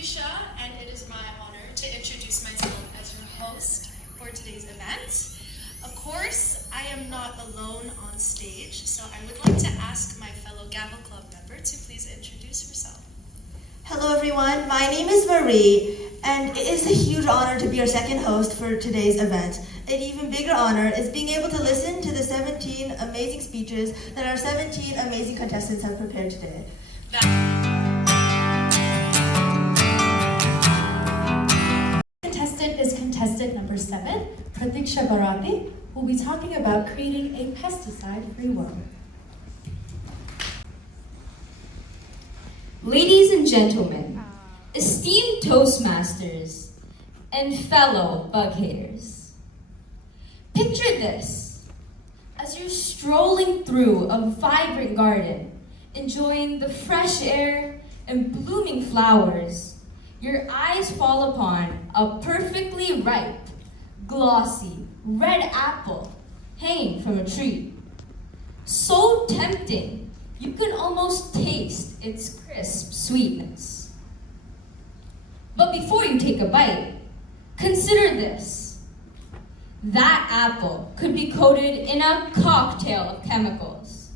Pratyusha, and it is my honor to introduce myself as your host for today's event. Of course, I am not alone on stage, so I would like to ask my fellow Gavel Club member to please introduce herself. Hello everyone, my name is Marie, and it is a huge honor to be your second host for today's event. An even bigger honor is being able to listen to the 17 amazing speeches that our 17 amazing contestants have prepared today. Contestant is contestant number 7, Pratiksha Bharati, who will be talking about creating a pesticide-free world. Ladies and gentlemen, esteemed Toastmasters, and fellow bug haters, picture this as you're strolling through a vibrant garden, enjoying the fresh air and blooming flowers. Your eyes fall upon a perfectly ripe, glossy, red apple hanging from a tree. So tempting, you can almost taste its crisp sweetness. But before you take a bite, consider this. That apple could be coated in a cocktail of chemicals.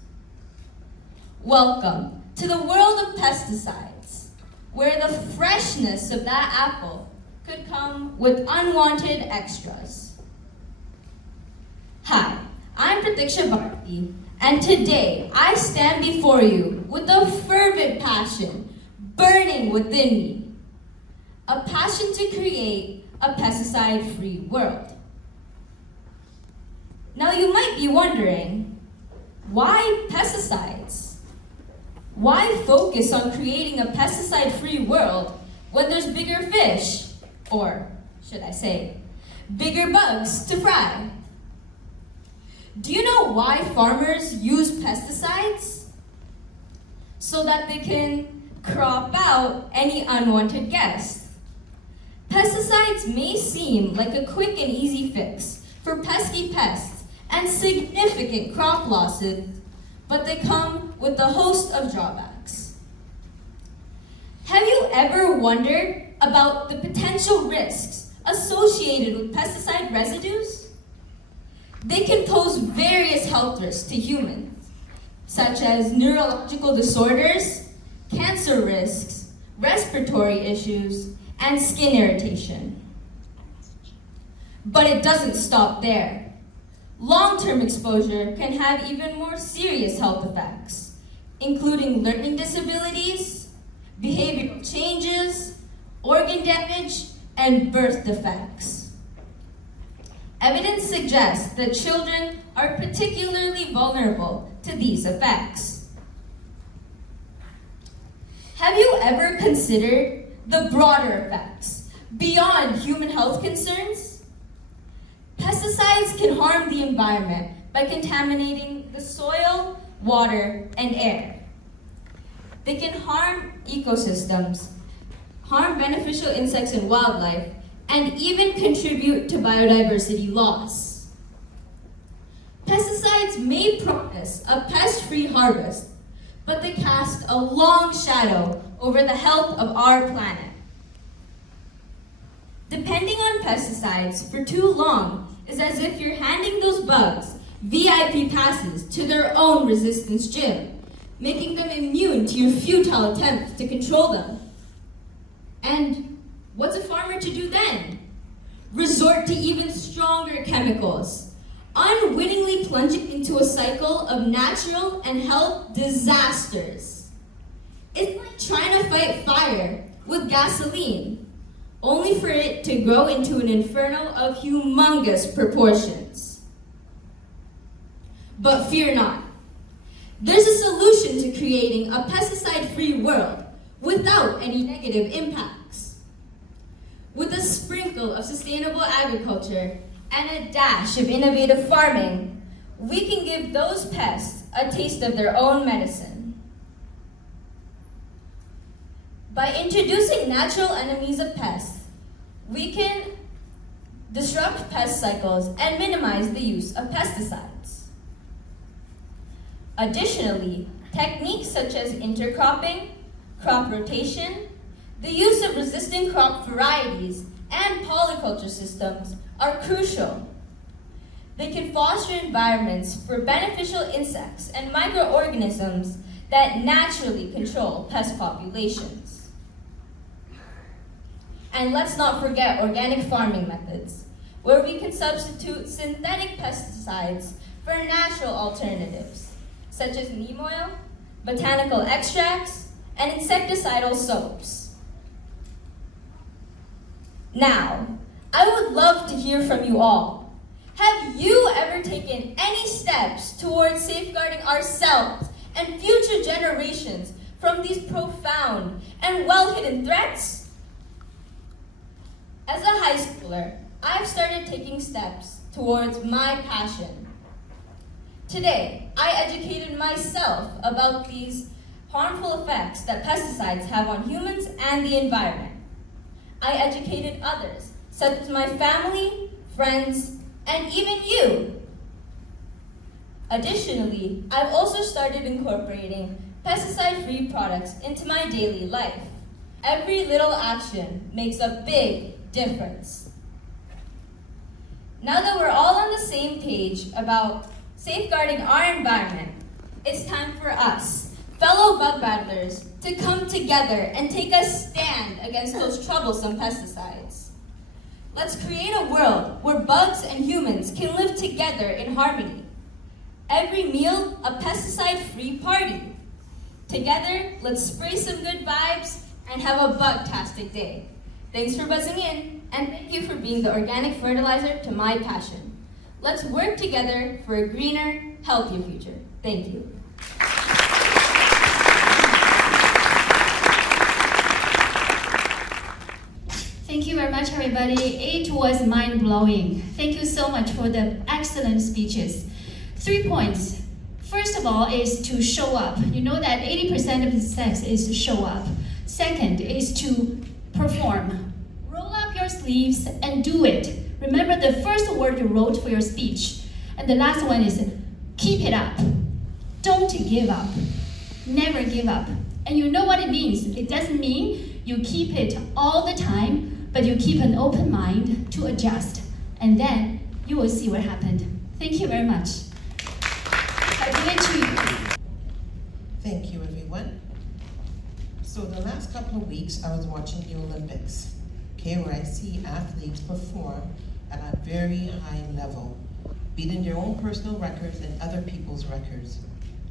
Welcome to the world of pesticides, where the freshness of that apple could come with unwanted extras. Hi, I'm Pratiksha Bharati, and today I stand before you with a fervent passion burning within me. A passion to create a pesticide-free world. Now you might be wondering, why pesticides? Why focus on creating a pesticide-free world when there's bigger fish, or should I say, bigger bugs to fry? Do you know why farmers use pesticides? So that they can crop out any unwanted guests. Pesticides may seem like a quick and easy fix for pesky pests and significant crop losses, but they come with a host of drawbacks. Have you ever wondered about the potential risks associated with pesticide residues? They can pose various health risks to humans, such as neurological disorders, cancer risks, respiratory issues, and skin irritation. But it doesn't stop there. Long-term exposure can have even more serious health effects, including learning disabilities, behavioral changes, organ damage, and birth defects. Evidence suggests that children are particularly vulnerable to these effects. Have you ever considered the broader effects beyond human health concerns? Pesticides can harm the environment by contaminating the soil, water, and air. They can harm ecosystems, harm beneficial insects and wildlife, and even contribute to biodiversity loss. Pesticides may promise a pest-free harvest, but they cast a long shadow over the health of our planet. Depending on pesticides for too long is as if you're handing those bugs VIP passes to their own resistance gym, making them immune to your futile attempts to control them. And what's a farmer to do then? Resort to even stronger chemicals, unwittingly plunging into a cycle of natural and health disasters. It's like trying to fight fire with gasoline, only for it to grow into an inferno of humongous proportions. But fear not. There's a solution to creating a pesticide-free world without any negative impacts. With a sprinkle of sustainable agriculture and a dash of innovative farming, we can give those pests a taste of their own medicine. By introducing natural enemies of pests, we can disrupt pest cycles and minimize the use of pesticides. Additionally, techniques such as intercropping, crop rotation, The use of resistant crop varieties and polyculture systems are crucial. They can foster environments for beneficial insects and microorganisms that naturally control pest populations. And let's not forget organic farming methods, where we can substitute synthetic pesticides for natural alternatives, such as neem oil, botanical extracts, and insecticidal soaps. Now, I would love to hear from you all. Have you ever taken any steps towards safeguarding ourselves and future generations from these profound and well-hidden threats? As a high schooler, I've started taking steps towards my passion. Today, I educated myself about these harmful effects that pesticides have on humans and the environment. I educated others, such as my family, friends, and even you. Additionally, I've also started incorporating pesticide-free products into my daily life. Every little action makes a big difference. Now that we're all on the same page about safeguarding our environment, it's time for us, fellow bug battlers, to come together and take a stand against those troublesome pesticides. Let's create a world where bugs and humans can live together in harmony. Every meal, a pesticide-free party. Together, let's spray some good vibes and have a bug-tastic day. Thanks for buzzing in, and thank you for being the organic fertilizer to my passion. Let's work together for a greener, healthier future. Thank you. Thank you very much, everybody. It was mind-blowing. Thank you so much for the excellent speeches. 3 points. First of all is to show up. You know that 80% of the sex is to show up. Second is to perform. Roll up your sleeves and do it. Remember the first word you wrote for your speech. And the last one is keep it up. Don't give up. Never give up. And you know what it means. It doesn't mean you keep it all the time, but you keep an open mind to adjust. And then you will see what happened. Thank you very much. I give it to you. Thank you, everyone. So the last couple of weeks, I was watching the Olympics, okay, where I see athletes perform at a very high level, beating their own personal records and other people's records.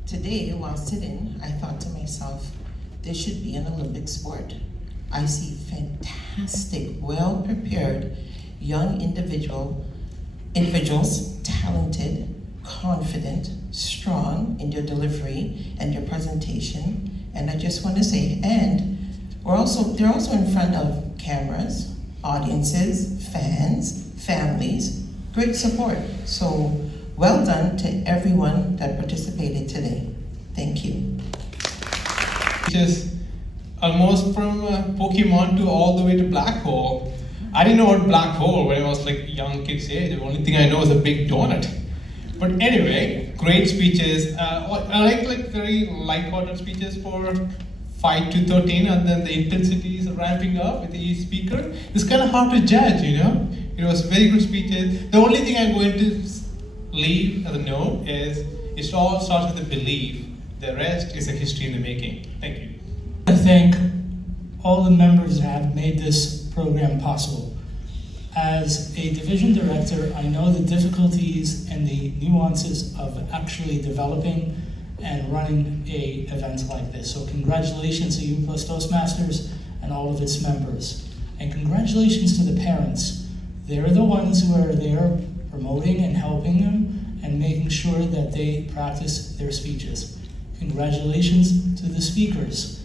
Today, while sitting, I thought to myself, this should be an Olympic sport. I see fantastic, well-prepared young individuals, talented, confident, strong in their delivery and their presentation. And I just want to say, and they're also in front of cameras, audiences, fans, families, great support. So well done to everyone that participated today. Thank you. Just almost from Pokemon to all the way to Black Hole. I didn't know what Black Hole when I was like a young kid's age. The only thing I know is a big donut. But anyway, great speeches. I like very light-hearted speeches for 5 to 13, and then the intensity is ramping up with each speaker. It's kind of hard to judge, you know. It was very good speeches. The only thing I'm going to leave as a note is it all starts with a belief. The rest is a history in the making. Thank you. I thank all the members that have made this program possible. As a division director, I know the difficulties and the nuances of actually developing and running a event like this. So congratulations to you plus Toastmasters and all of its members. And congratulations to the parents. They're the ones who are there promoting and helping them and making sure that they practice their speeches. Congratulations to the speakers.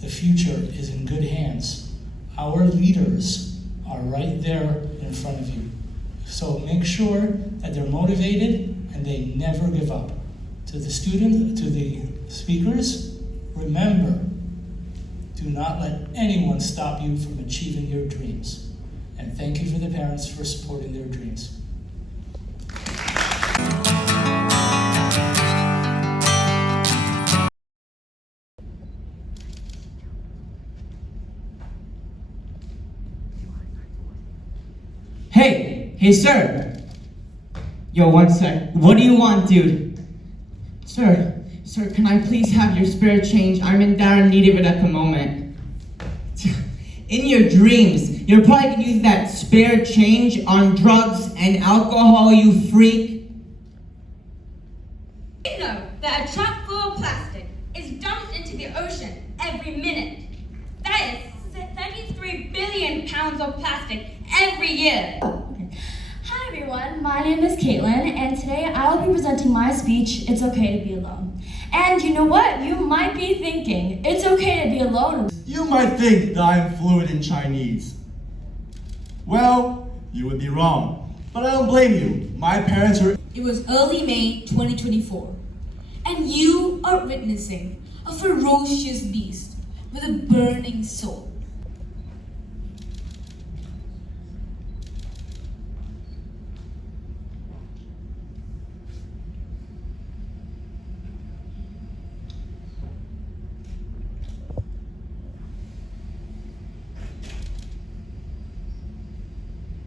The future is in good hands. Our leaders are right there in front of you. So make sure that they're motivated and they never give up. To the students, to the speakers, remember, do not let anyone stop you from achieving your dreams. And thank you for the parents for supporting their dreams. Hey, sir. Yo, one sec. What do you want, dude? Sir, can I please have your spare change? I'm in dire need of it at the moment. In your dreams, you're probably gonna use that spare change on drugs and alcohol, you freak. You know that a truck full of plastic is dumped into the ocean every minute. That is 73 billion pounds of plastic every year. Hi everyone, my name is Caitlin, and today I will be presenting my speech, It's Okay to Be Alone. And you know what? You might be thinking, it's okay to be alone. You might think that I am fluent in Chinese. Well, you would be wrong, but I don't blame you. My parents are... It was early May 2024, and you are witnessing a ferocious beast with a burning soul.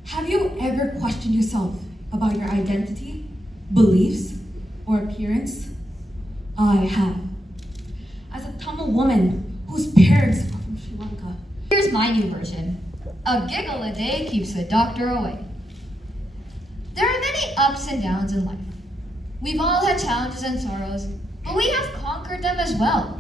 Have you ever questioned yourself about your identity, beliefs, or appearance? I have. As a Tamil woman whose parents are from Sri Lanka. Here's my new version. A giggle a day keeps the doctor away. There are many ups and downs in life. We've all had challenges and sorrows, but we have conquered them as well.